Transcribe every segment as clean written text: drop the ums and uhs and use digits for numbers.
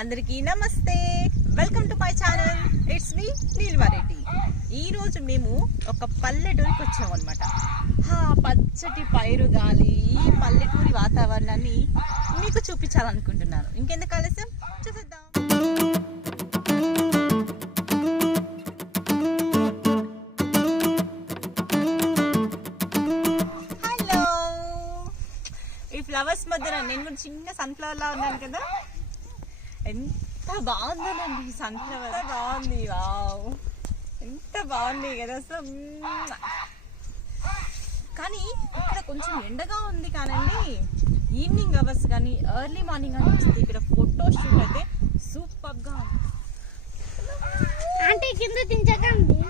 అందరికీ నమస్తే, welcome to my channel. It's me Neelvareddy. ఈరోజు మేము ఒక పల్లెటూరికి వచ్చాము అనమాట. పచ్చటి పైరు గాలి, ఈ పల్లెటూరి వాతావరణాన్ని మీకు చూపించాలనుకుంటున్నాను. ఇంకెందుకు ఆలస్యం, చూసేద్దాం. హలో, ఈ ఫ్లవర్స్ మధ్యన నేను కూడా చిన్న సన్ఫ్లవర్ లా ఉన్నాను కదా. ఎంత బాగుందోనండి ఈ సన్ఫ్లవర్, బాగుంది. వావ్, ఎంత బాగుంది కదా అసలు. కానీ ఇక్కడ కొంచెం ఎండగా ఉంది కానండి, ఈవినింగ్ అవర్స్ కానీ ఎర్లీ మార్నింగ్ కానీ వస్తుంది ఇక్కడ ఫోటో షూట్ అయితే సూపర్ గా ఉంది. అంటే కింద దించకండి.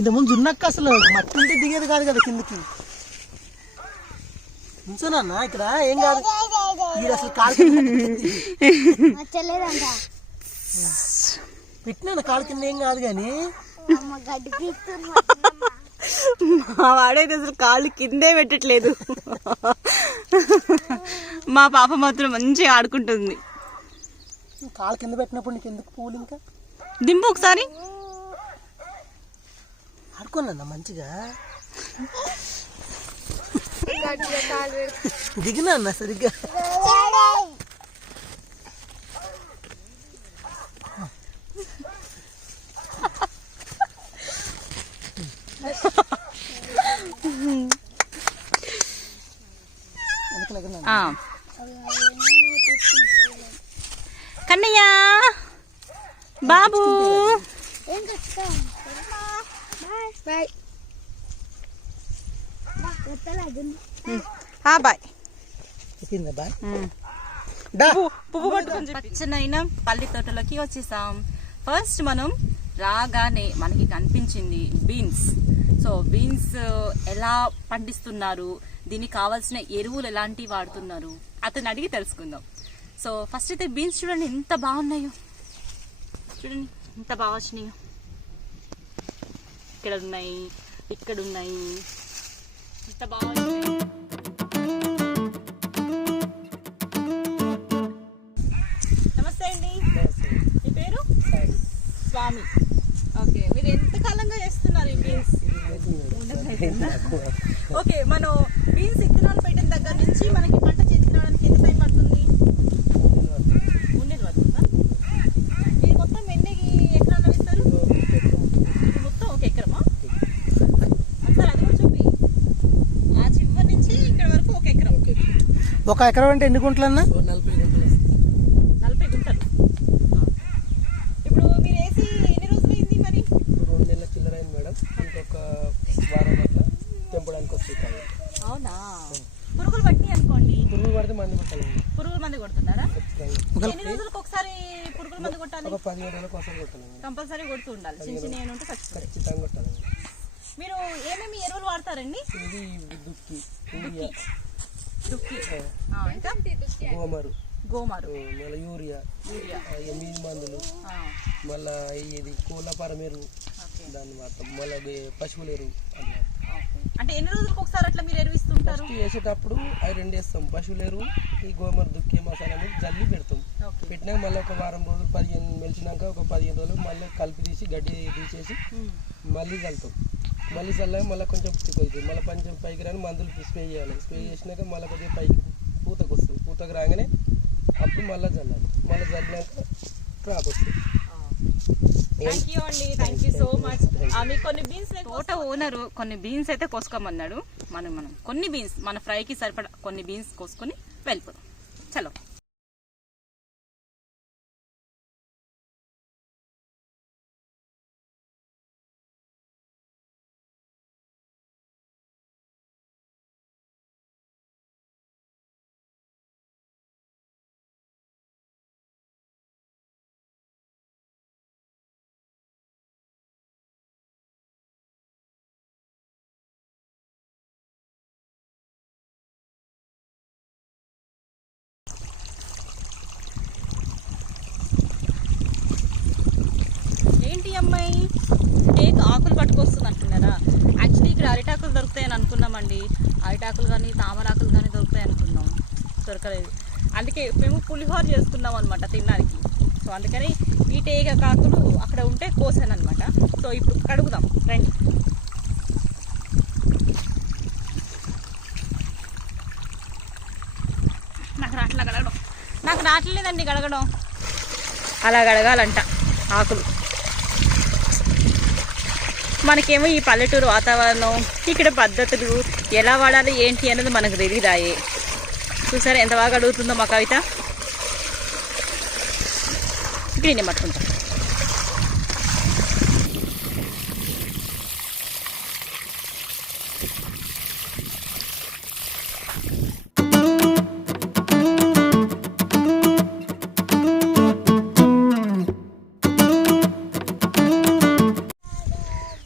ఇంతకుముందు జున్నక్క అసలు మట్టి ఉంటే దిగేది కాదు కదా కిందకి. ఉంచనన్నా ఇక్కడ ఏం కాదు, ఇది అసలు కాలు పెట్టినా కాలు కింద ఏం కాదు. కానీ మా వాడైతే అసలు కాళ్ళు కిందే పెట్టట్లేదు. మా పాప మాత్రం మంచిగా ఆడుకుంటుంది. కాలు కింద పెట్టినప్పుడు నీకు ఎందుకు పూలు ఇంకా దింపు ఒకసారి ఆడుకోనన్నా మంచిగా దిగినా అన్న సరిగ్గా. కన్నయ్య బాబు బాయ్. పచ్చనైన పల్లి తోటలోకి వచ్చేసాం. ఫస్ట్ మనం రాగానే మనకి కనిపించింది బీన్స్. సో బీన్స్ ఎలా పండిస్తున్నారు, దీనికి కావాల్సిన ఎరువులు ఎలాంటివి వాడుతున్నారు అతను అడిగి తెలుసుకుందాం. సో ఫస్ట్ అయితే బీన్స్ చూడండి ఎంత బాగున్నాయో, చూడండి ఎంత బాగా వచ్చినాయో. ఇక్కడ ఉన్నాయి, ఇక్కడ ఉన్నాయి, ఎంత బాగా. నమస్తే అండి, మీ పేరు? స్వామి. ఓకే, మీరు ఎంత కాలంగా చేస్తున్నారు ఈ బీన్స్? ఓకే, మనం బీన్స్ విత్తనాలు పెట్టిన దగ్గర నుంచి మనకి పంట చేతికి రావడానికి ఎంత టైం పడుతుంది? 3 నెలలు పడుతుందా? ఇది మొత్తం ఎన్ని ఎకరాలు వేస్తారు? ఇది మొత్తం ఒక ఎకరమా? ఒకసారి అది కూడా చూపి. ఆ చివరి నుంచి ఇక్కడ వరకు ఒక ఎకరం. ఒక ఎకరం అంటే ఎన్ని గుంటలు అన్నా? 40 గుంటలు. 40 గుంటలు. ఇప్పుడు మీరు వేసి ఎన్ని రోజులు అయింది మరి? 2 నెలల చిల్లర అయింది మేడం. ఇంకొక వారం అట్లా తెంపడానికి వస్తుంది. అవునా? పురుగులు పట్టి అనుకోండి. పురుగులు పడితే మంది కొట్టాలి. పురుగుల మంది కొడుతున్నారా? ఎన్ని రోజులకు ఒకసారి పురుగుల మంది కొట్టాలి? ఒక 15 రోజులకు ఒకసారి కొట్టాలి. కంపల్సరీ కొడుతూ ఉండాలి. చిన్న చిన్న ఏమంటే ఖచ్చితంగా కొట్టాలి. మీరు ఏమేమి ఎరువులు వాడతారండి? ఇది దుక్కి, ఇంకా గోమారు, మళ్ళీ యూరియా, ఎనిమిది మందులు, మళ్ళా ఇది కోళ్ళపారం ఎరువు, దాన్ని వాడతాం. మళ్ళీ పశువుల ఎరువు. అంటే ఎన్ని రోజులకు ఒకసారి అట్లా మీరు ఎరువిస్తుంటారు? వేసేటప్పుడు అవి 2 వేస్తాం. పశువుల ఎరువు, ఈ గోమరు దుక్కి మసాలా అనేది జల్లి పెడతాం. పెట్టినాక మళ్ళీ ఒక వారం రోజులు 15 మెలిచినాక ఒక 15 రోజులు మళ్ళీ కలిపి తీసి గడ్డి తీసేసి మళ్ళీ చల్లుతాం. మళ్ళీ చల్లగా మళ్ళీ కొంచెం పుట్టుకొస్తుంది. మళ్ళీ కొంచెం పైకి రాని మందులు స్ప్రే చేయాలి. స్ప్రే చేసినాక మళ్ళీ కొద్దిగా పైకి పూతకు వస్తుంది. పూతకు రాగానే అప్పుడు మళ్ళీ చల్లాలి. మళ్ళీ చల్లినాక క్రాప్ వస్తుంది. థ్యాంక్ యూ అండి, థ్యాంక్ యూ సో మచ్. మీకు కొన్ని బీన్స్, తోట ఓనరు కొన్ని బీన్స్ అయితే కోసుకోమన్నాడు. మనం కొన్ని బీన్స్ మన ఫ్రైకి సరిపడా కొన్ని బీన్స్ కోసుకొని వెళ్ళిపోదాం. చలో. టేక్ ఆకులు పట్టుకొస్తుంది అంటున్నారా? యాక్చువల్లీ ఇక్కడ అరిటాకులు దొరుకుతాయని అనుకున్నామండి. అరిటాకులు కానీ తామరాకులు కానీ దొరుకుతాయి అనుకున్నాం, దొరకలేదు. అందుకే మేము పులిహోర చేసుకున్నాం అనమాట తినడానికి. సో అందుకని ఈ టేగ కాకులు అక్కడ ఉంటే కోసాను అనమాట. సో ఇప్పుడు కడుగుదాం రండి. నాకు రావట్లేదండి గడగడం. అలా గడగాలంట ఆకులు. మనకేమో ఈ పల్లెటూరు వాతావరణం, ఇక్కడ పద్ధతులు ఎలా వాడాలి ఏంటి అనేది మనకు తెలియదాయే. చూసారా ఎంత బాగా అడుగుతుందో మా కవిత. ఇక్కడ నేను పట్టుకుంటా.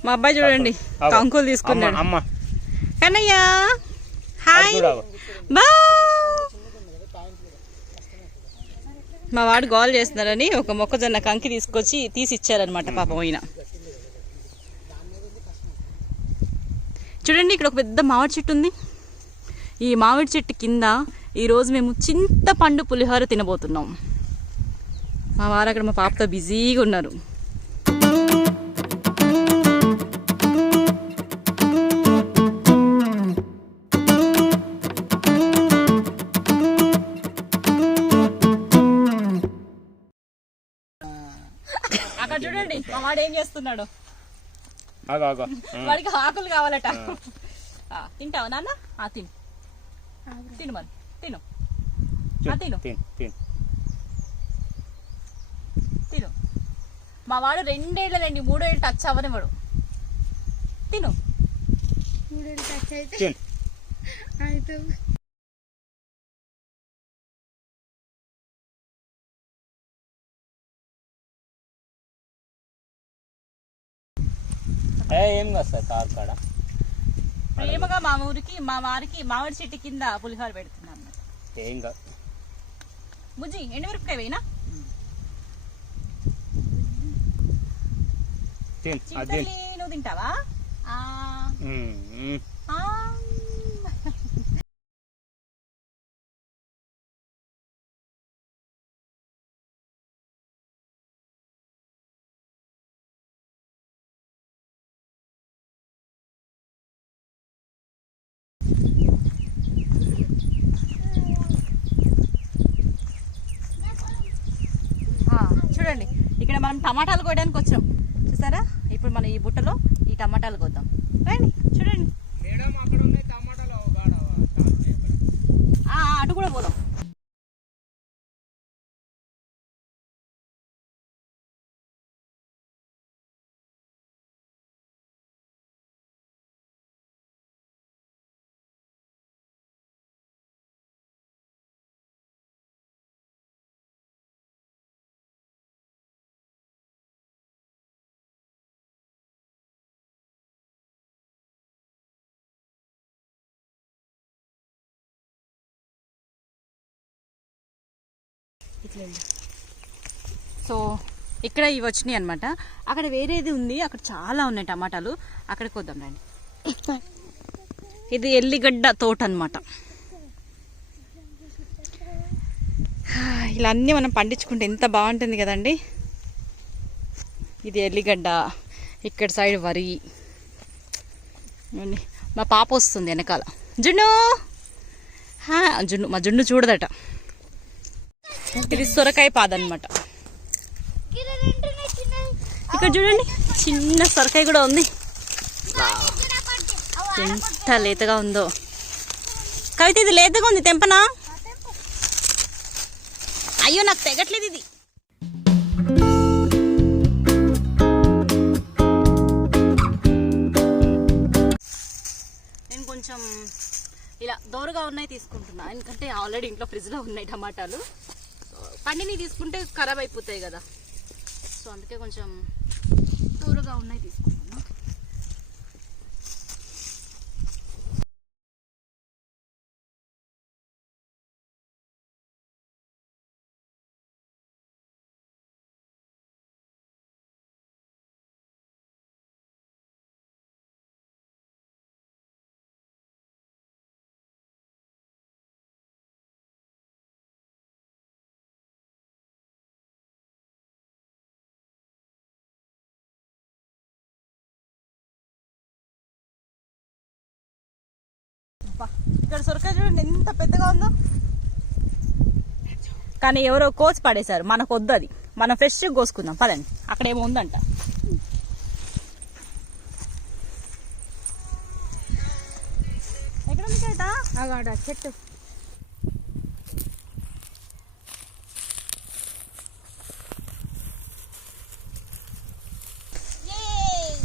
మా అబ్బాయి చూడండి కంకులు తీసుకున్నాడు. కన్నయ్య హాయ్ బా. మా వాడు గోల్ చేస్తున్నారని ఒక మొక్కజొన్న కంకి తీసుకొచ్చి తీసి ఇచ్చారనమాట పాపం అయినా. చూడండి ఇక్కడ ఒక పెద్ద మామిడి చెట్టు ఉంది. ఈ మామిడి చెట్టు కింద ఈరోజు మేము చింతపండు పులిహోర తినబోతున్నాం. మా వారు అక్కడ మా పాపతో బిజీగా ఉన్నారు. అక్కడ చూడండి మా వాడు ఏం చేస్తున్నాడు. వాడికి ఆకులు కావాలట. తింటావా నాన్న? తిను తిను మరి తిను తిను తిను. మా వాడు 2 ఏళ్ళండి, 3 ఏళ్ళు టచ్ అవ్వని వాడు. తిను. 3 ఏళ్ళు టచ్ అయితే ఏం వస్తుంది కార్ కాడ. ప్రేమగా మా వారికి మామిడి చెట్టు కింద పులిహోర పెడుతున్నాం. ఏం కాదు బుజ్జి ఎండుమిరపకాయ వేయినా. నువ్వు తింటావా? చూడండి ఇక్కడ మనం టమాటాలు కోయడానికి వచ్చాం. చూసారా ఇప్పుడు మనం ఈ బుట్టలో ఈ టమాటాలు కోద్దాం. రండి చూడండి. అటు కూడా పోదాం. సో ఇక్కడ ఇవి వచ్చినాయి అనమాట. అక్కడ వేరేది ఉంది, అక్కడ చాలా ఉన్నాయి టమాటాలు. అక్కడికి వద్దాం రండి. ఇది ఎల్లిగడ్డ తోట అనమాట. ఇలా అన్నీ మనం పండించుకుంటే ఎంత బాగుంటుంది కదండి. ఇది ఎల్లిగడ్డ, ఇక్కడ సైడ్ వరి. మా పాప వస్తుంది వెనకాల. జున్ను జున్ను మా జున్ను చూడదట. ఇది సొరకాయ పాదనమాట. ఇక్కడ చూడండి చిన్న సొరకాయ కూడా ఉంది. ఎంత లేతగా ఉందో. కవిత ఇది లేతగా ఉంది, తెంపనా? అయ్యో నాకు తెగట్లేదు ఇది. నేను కొంచెం ఇలా దోరగా ఉన్నాయి తీసుకుంటున్నా, ఎందుకంటే ఆల్రెడీ ఇంట్లో ఫ్రిడ్జ్లో ఉన్నాయి టమాటాలు. పండిని తీసుకుంటే ఖరాబ్ అయిపోతాయి కదా, సో అందుకే కొంచెం దూరగా ఉన్నాయి తీసుకుంటున్నా. ఇక్కడ సొరకాయ చూడండి ఎంత పెద్దగా ఉందో. కానీ ఎవరో కోసి పడేశారు, మనకు వద్దు అది. మనం ఫ్రెష్ కోసుకుందాం పదండి, అక్కడ ఏమో ఉందంట. ఎక్కడ ఉంది కవిత? అగాడ చెట్టు.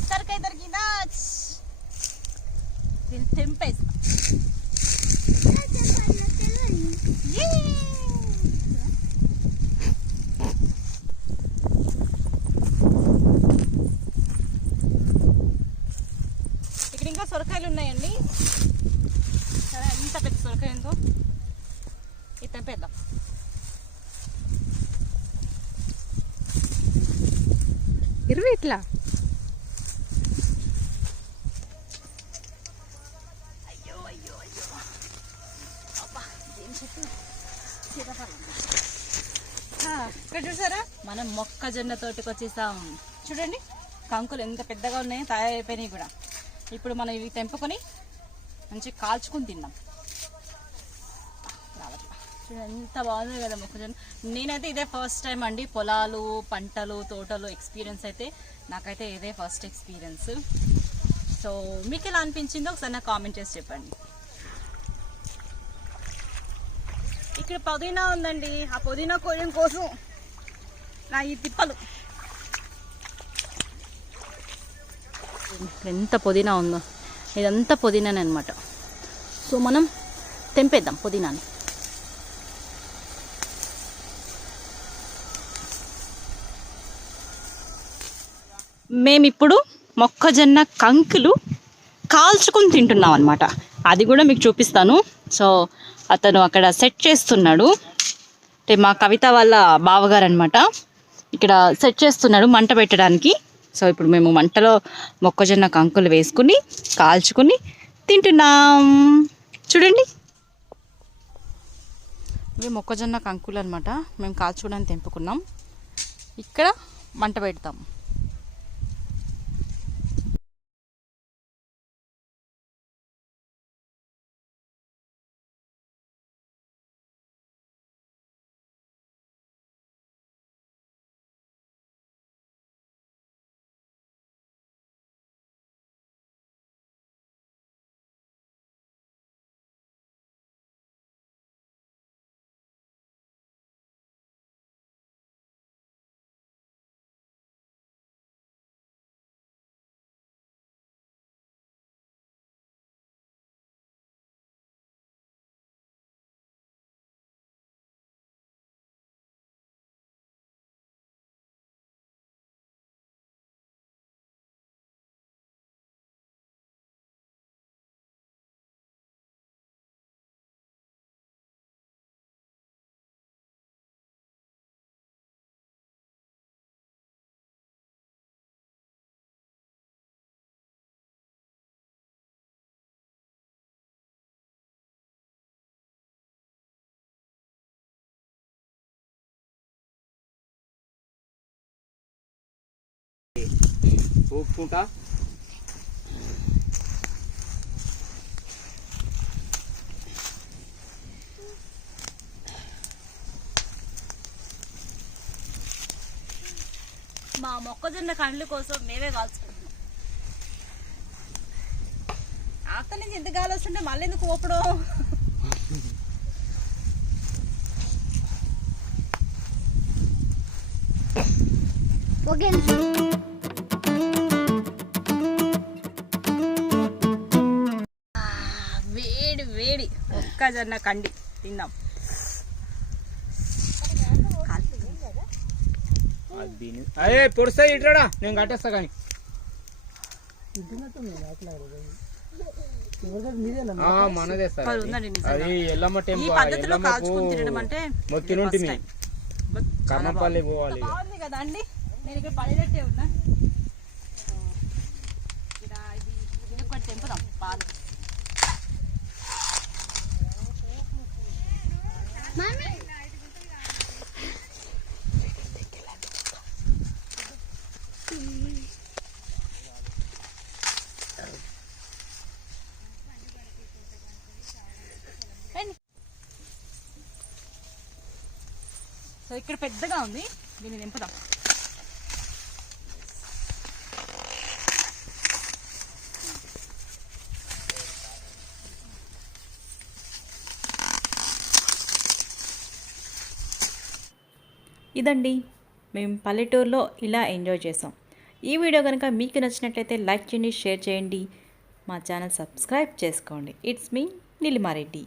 సొరకాయ దొరికిందా? దీన్ని తెంపేస్తా. ఇక్కడ ఇంకా సొరకాయలు ఉన్నాయండి. సరే, ఎంత పెద్ద సొరకాయ ఉందో ఇది తెంపేద్దాం. ఇరవై ఇట్లా ఇక్కడ చూసారా, మనం మొక్కజొన్న తోటకి వచ్చేసాం. చూడండి కంకులు ఎంత పెద్దగా ఉన్నాయో, తయారైపోయినాయి కూడా. ఇప్పుడు మనం ఇవి తెంపుకొని మంచిగా కాల్చుకుని తిన్నాం. ఎంత బాగుంది కదా మొక్కజొన్న. నేనైతే ఇదే ఫస్ట్ టైం అండి, పొలాలు పంటలు తోటలు ఎక్స్పీరియన్స్ అయితే నాకైతే ఇదే ఫస్ట్ ఎక్స్పీరియన్స్. సో మీకు ఎలా అనిపించిందో ఒకసారి నాకు కామెంట్ చేసి చెప్పండి. ఇక్కడ పుదీనా ఉందండి, ఆ పుదీనా కోయడం కోసం నా ఈ తిప్పలు. ఎంత పుదీనా ఉందో, ఇదంతా పుదీనానే అనమాట. సో మనం తెంపేద్దాం పుదీనాని. మేమిప్పుడు మొక్కజొన్న కంకులు కాల్చుకుని తింటున్నాం అనమాట. అది కూడా మీకు చూపిస్తాను. సో అతను అక్కడ సెట్ చేస్తున్నాడు, అంటే మా కవిత వాళ్ళ బావగారు అనమాట. ఇక్కడ సెట్ చేస్తున్నాడు మంట పెట్టడానికి. సో ఇప్పుడు మేము మంటలో మొక్కజొన్న కంకులు వేసుకుని కాల్చుకుని తింటున్నాం. చూడండి, ఇవి మొక్కజొన్న కంకులు అనమాట. మేము కాల్చుకోవడానికి తెంపుకున్నాం. ఇక్కడ మంట పెడతాం. ఊపుకుంటా మా మొక్కజొన్న కండ్ల కోసం మేమే కాల్చుకుంటున్నాం. అక్కడి నుంచి ఎంత గాలి వస్తుంటే మళ్ళీ ఎందుకు ఊపడం? ఓకే, వేడి వేడి మొక్కజొన్న కండి తిందాం. అదే పొడుస్తాయి ఇట్లా, నేను కట్టేస్తా. కానీ మనదే సార్ అది. ఎల్లమ్మ టెంపుల్ మొత్తినుంటి కమ్మపల్లి పోవాలి. బాగుంది కదా అండి, నేను ఇక్కడ పడేటట్టే ఉన్నా. ఇది ఒకటి తెంపుదాం పాలు. ఇక్కడ పెద్దగా ఉంది, దీన్ని నింపుదాం. ఇదండి మేము పల్లెటూరులో ఇలా ఎంజాయ్ చేసాం. ఈ వీడియో కనుక మీకు నచ్చినట్లయితే లైక్ చేయండి, షేర్ చేయండి, మా ఛానల్ సబ్స్క్రైబ్ చేసుకోండి. It's me Neelima Reddy.